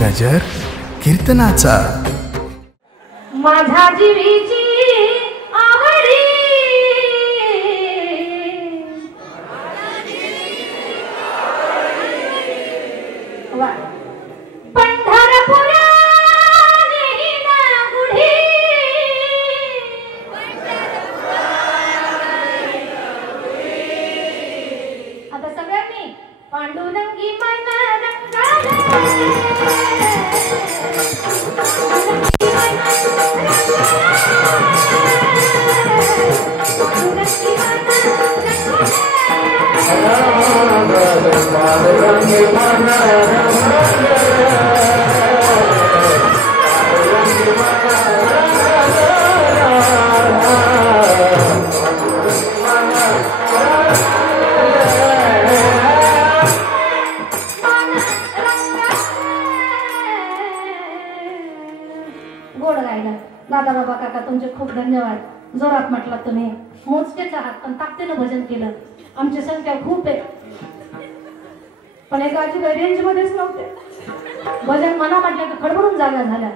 गजर कीर्तनाचा माझा जीवीची आवडी पंढरपुरा नेहिना गुढी आता सगळ्यांनी पांडुरंगी मन गोड गायला दादा बाबा काका तुमचे खूप धन्यवाद. जोरात म्हटलं तुम्ही, मोजकेच आहात पण ताकदीनं भजन केलं. आमची संख्या खूप आहे पण एका अजिबात रेंज मध्येच नव्हते. भजन मना म्हटलं तर खडबडून जागा झाल्या.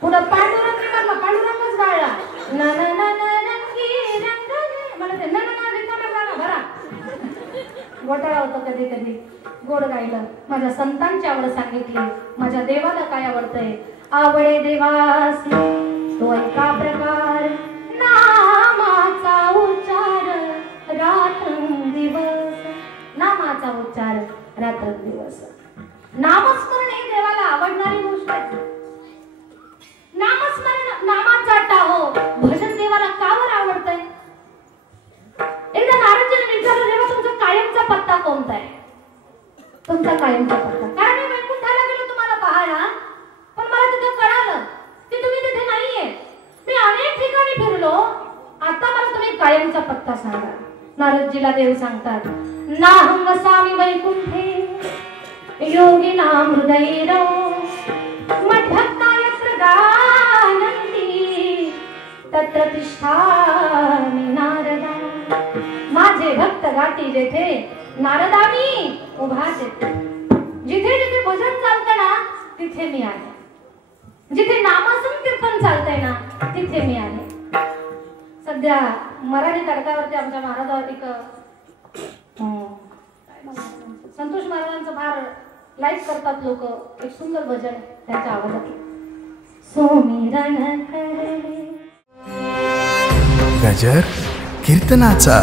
पुढं पांडुरंग म्हणला, पांडुरंगच गाळला ना ना ना ना रंगी रंगले मला ते ना ना ना रिकाम्या जागा भरा. घोटाळा होतो कधी कधी. गोड गायलं. माझ्या संतांची आवड सांगितली. माझ्या देवाला काय आवडतंय? आवडे देवासी तो एका प्रकार नामाचा उच्चार रात्रंदिवस. नामाचा उच्चार रात्रंदिवस. नामस्मरण ही देवाला आवडणारी गोष्ट आहे. नामस्मरण नामाचा टाहो भजन देवाला का बरं आवडतंय? एकदा नारदजीने विचारलं, देवा तुमचा कायमचा पत्ता कोणता आहे? तुमचा कायमचा पत्ता? कारण मी वैकुंठाला गेलो तुम्हाला पाहायला पण मला तिथे कळालं की तुम्ही तिथे नाहीये. मी अनेक ठिकाणी फिरलो, आता मला तुम्ही कायमचा पत्ता सांगा. नारदजीला देव सांगतात, नाहं वसामि वैकुंठे योगिनां हृदयेरौ मद्भक्ता यत्र गायन्ति तत्र तिष्ठामि नारदा. माझे भक्त गाती जेथे नारदामी उभाच येते. जिथे जिथे भजन चालतं ना तिथे मी आहे. जिथे नामसंकीर्तन चालतंय ना तिथे मी आहे. सध्या मराठी तडकावरती आमच्या महाराजावरती संतोष महाराजांचं फार लाईक करतात लोक. एक सुंदर भजन त्यांच्या आवाजात. सोमिरण करे गजर कीर्तनाचा